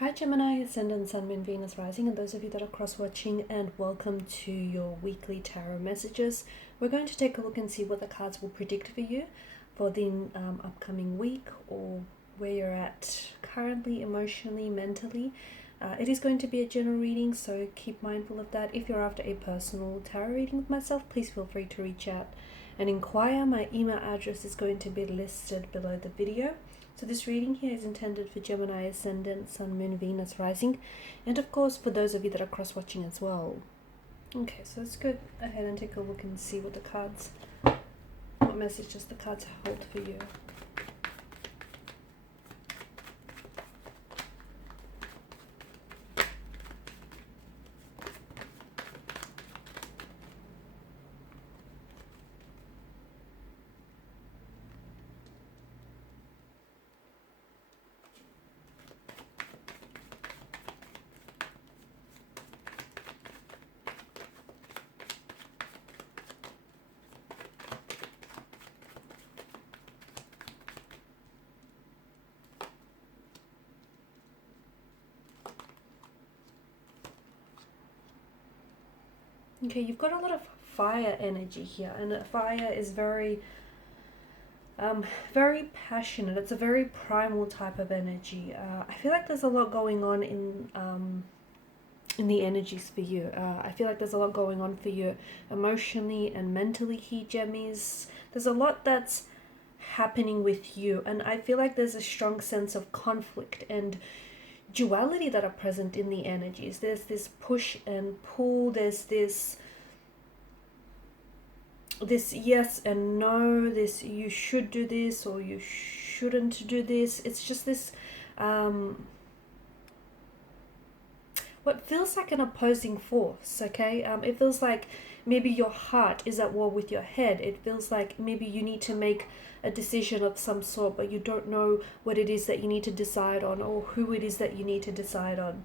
Hi Gemini, Ascendant, Sun, Moon, Venus, Rising, and those of you that are cross-watching, and welcome to your weekly tarot messages. We're going to take a look and see what the cards will predict for you for the upcoming week, or where you're at currently, emotionally, mentally. It is going to be a general reading, so keep mindful of that. If you're after a personal tarot reading with myself, please feel free to reach out and inquire. My email address is going to be listed below the video. So this reading here is intended for Gemini, Ascendant, Sun, Moon, Venus, Rising, and of course for those of you that are cross-watching as well. Okay, so let's go ahead and take a look and see what what messages the cards hold for you. Okay, you've got a lot of fire energy here, and fire is very passionate. It's a very primal type of energy. I feel like there's a lot going on in the energies for you. I feel like there's a lot going on for you emotionally and mentally here, Gemmies. There's a lot that's happening with you, and I feel like there's a strong sense of conflict and duality that are present in the energies. There's this push and pull, there's this yes and no, this you should do this or you shouldn't do this. It's just this what feels like an opposing force, okay? It feels like maybe your heart is at war with your head. It feels like maybe you need to make a decision of some sort, but you don't know what it is that you need to decide on, or who it is that you need to decide on.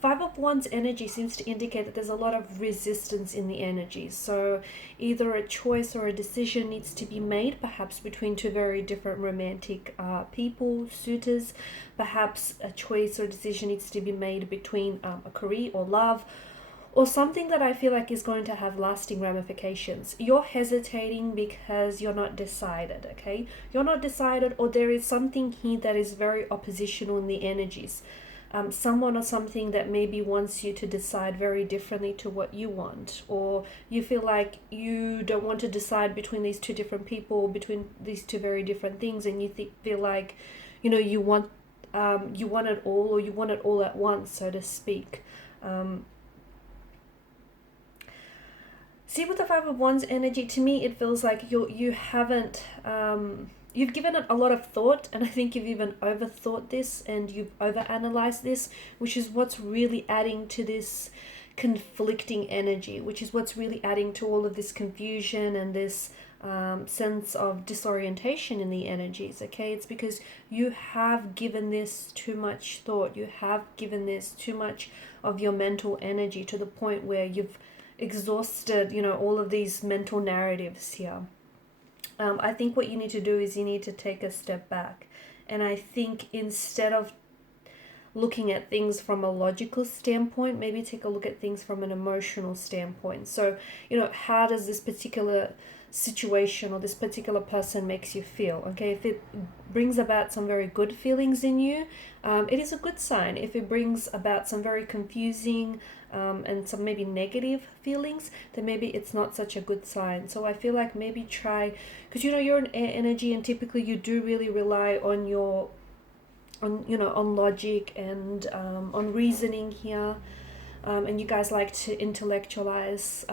Five of Wands energy seems to indicate that there's a lot of resistance in the energies. So either a choice or a decision needs to be made, perhaps between two very different romantic people, suitors. Perhaps a choice or decision needs to be made between a career or love, or something that I feel like is going to have lasting ramifications. You're hesitating because you're not decided, okay? You're not decided, or there is something here that is very oppositional in the energies. Someone or something that maybe wants you to decide very differently to what you want, or you feel like you don't want to decide between these two different people, between these two very different things, and you feel like, you know, you want it all, or you want it all at once, so to speak. See, with the Five of Wands energy, to me, it feels like you haven't, you've given it a lot of thought, and I think you've even overthought this, and you've overanalyzed this, which is what's really adding to this conflicting energy, which is what's really adding to all of this confusion and this sense of disorientation in the energies, okay? It's because you have given this too much thought, you have given this too much of your mental energy, to the point where you've exhausted, you know, all of these mental narratives here. I think what you need to do is you need to take a step back, and I think instead of looking at things from a logical standpoint, maybe take a look at things from an emotional standpoint. So, you know, how does this particular situation or this particular person makes you feel? Okay, if it brings about some very good feelings in you, it is a good sign. If it brings about some very confusing and some maybe negative feelings, then maybe it's not such a good sign. So I feel like maybe try, because you know you're an air energy, and typically you do really rely on on logic and on reasoning here, and you guys like to intellectualize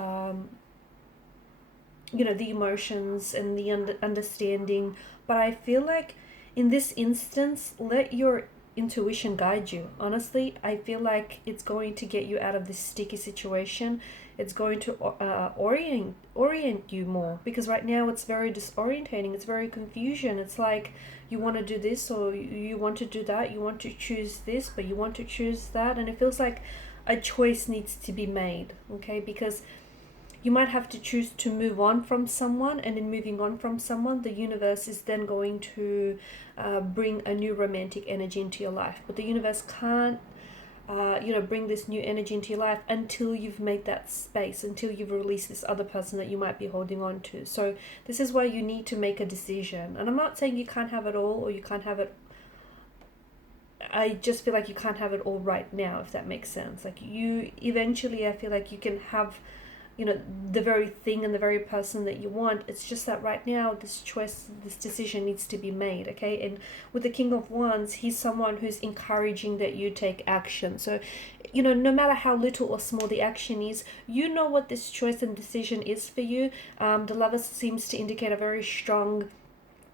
the emotions and the understanding. But I feel like in this instance, let your intuition guide you. Honestly, I feel like it's going to get you out of this sticky situation. It's going to orient you more, because right now it's very disorientating. It's very confusion. It's like you want to do this, or you want to do that. You want to choose this, but you want to choose that, and it feels like a choice needs to be made, okay? Because you might have to choose to move on from someone, and in moving on from someone, the universe is then going to bring a new romantic energy into your life. But the universe can't bring this new energy into your life until you've made that space, until you've released this other person that you might be holding on to. So this is why you need to make a decision. And I'm not saying you can't have it all, or you can't have it. I just feel like you can't have it all right now, if that makes sense. Like you eventually, I feel like you can have, the very thing and the very person that you want. It's just that right now this choice, this decision needs to be made, okay? And with the King of Wands, he's someone who's encouraging that you take action. So no matter how little or small the action is, you know what this choice and decision is for you. The Lovers seems to indicate a very strong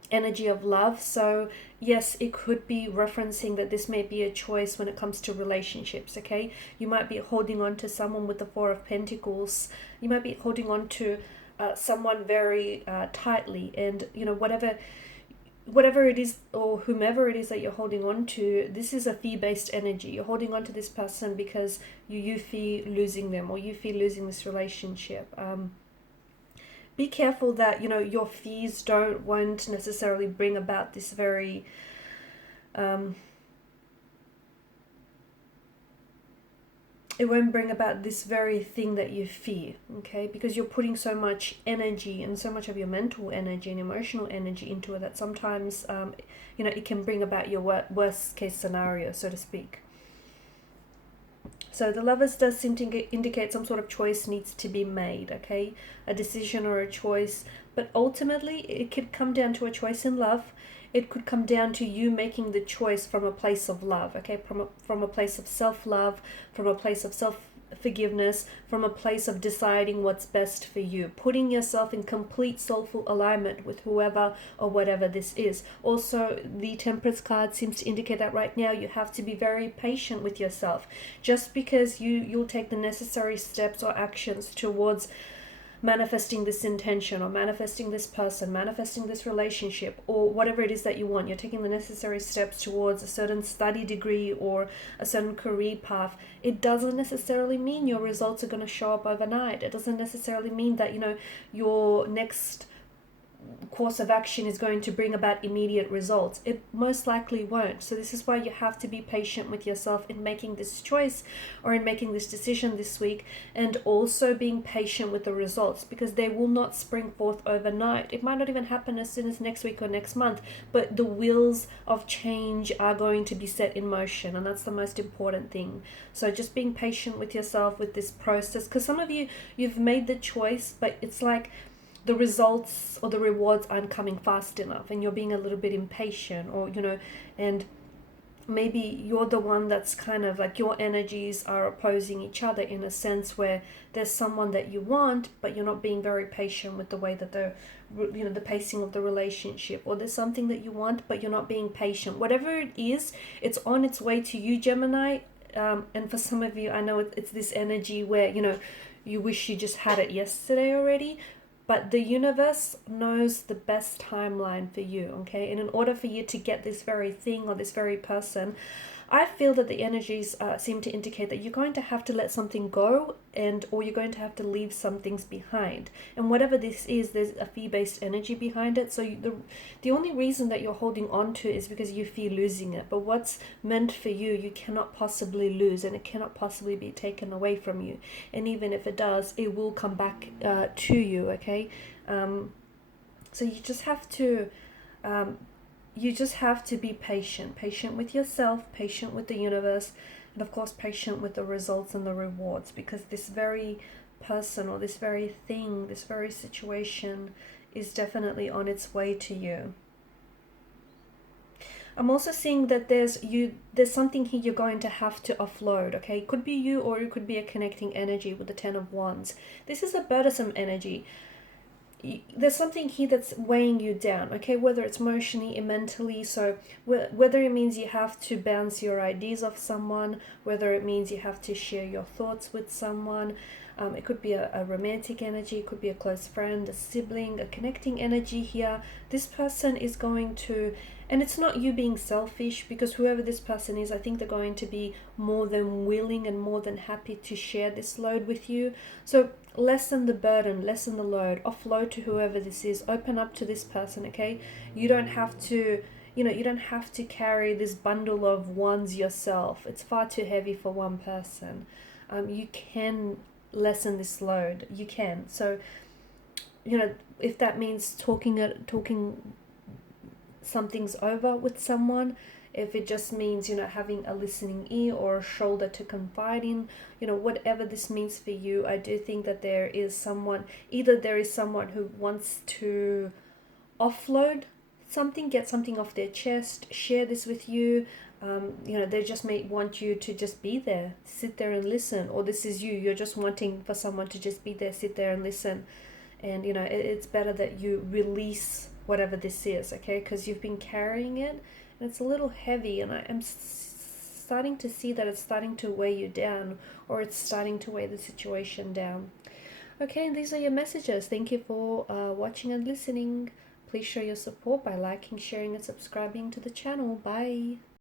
energy of love. So yes, it could be referencing that this may be a choice when it comes to relationships, okay? You might be holding on to someone with the Four of Pentacles. You might be holding on to someone very tightly, and whatever it is, or whomever it is that you're holding on to, this is a fear-based energy. You're holding on to this person because you fear losing them, or you fear losing this relationship. Be careful that your fears won't necessarily bring about this very it won't bring about this very thing that you fear, okay? Because you're putting so much energy and so much of your mental energy and emotional energy into it that sometimes it can bring about your worst case scenario, so to speak. So the Lovers does seem to indicate some sort of choice needs to be made, okay? A decision or a choice. But ultimately, it could come down to a choice in love. It could come down to you making the choice from a place of love, okay? From a place of self-love, from a place of self-forgiveness, from a place of deciding what's best for you. Putting yourself in complete soulful alignment with whoever or whatever this is. Also, the Temperance card seems to indicate that right now you have to be very patient with yourself. Just because you'll take the necessary steps or actions towards manifesting this intention, or manifesting this person, manifesting this relationship, or whatever it is that you want. You're taking the necessary steps towards a certain study degree or a certain career path. It doesn't necessarily mean your results are going to show up overnight. It doesn't necessarily mean that your next course of action is going to bring about immediate results. It most likely won't. So this is why you have to be patient with yourself in making this choice or in making this decision this week, and also being patient with the results, because they will not spring forth overnight. It might not even happen as soon as next week or next month, but the wheels of change are going to be set in motion, and that's the most important thing. So just being patient with yourself with this process, because some of you've made the choice, but it's like the results or the rewards aren't coming fast enough, and you're being a little bit impatient, or and maybe you're the one that's kind of like, your energies are opposing each other in a sense where there's someone that you want, but you're not being very patient with the way that the pacing of the relationship, or there's something that you want but you're not being patient. Whatever it is, it's on its way to you, Gemini. And for some of you, I know it's this energy where you wish you just had it yesterday already. But the universe knows the best timeline for you, okay? And in order for you to get this very thing or this very person, I feel that the energies seem to indicate that you're going to have to let something go, or you're going to have to leave some things behind. And whatever this is, there's a fear-based energy behind it. So the only reason that you're holding on to is because you fear losing it. But what's meant for you, you cannot possibly lose, and it cannot possibly be taken away from you. And even if it does, it will come back to you, okay? So you just have to... be patient with yourself, patient with the universe, and of course patient with the results and the rewards, because this very person or this very thing, this very situation is definitely on its way to you. I'm also seeing that there's something here you're going to have to offload, okay? It could be you, or it could be a connecting energy with the Ten of Wands. This is a burdensome energy. There's something here that's weighing you down, okay? Whether it's emotionally and mentally, so whether it means you have to bounce your ideas off someone, whether it means you have to share your thoughts with someone. It could be a romantic energy, it could be a close friend, a sibling, a connecting energy here. This person is going to, and it's not you being selfish, because whoever this person is, I think they're going to be more than willing and more than happy to share this load with you. So lessen the burden, lessen the load, offload to whoever this is, open up to this person, okay? You don't have to, you don't have to carry this bundle of wands yourself. It's far too heavy for one person. You can lessen this load. You can. So, if that means talking something's over with someone, if it just means, having a listening ear or a shoulder to confide in, whatever this means for you, I do think that there is someone who wants to offload something, get something off their chest, share this with you. They just may want you to just be there, sit there and listen. Or this is you're just wanting for someone to just be there, sit there and listen. And, it's better that you release whatever this is, okay? Because you've been carrying it, and it's a little heavy, and I am starting to see that it's starting to weigh you down, or it's starting to weigh the situation down. Okay, and these are your messages. Thank you for watching and listening. Please show your support by liking, sharing, and subscribing to the channel. Bye.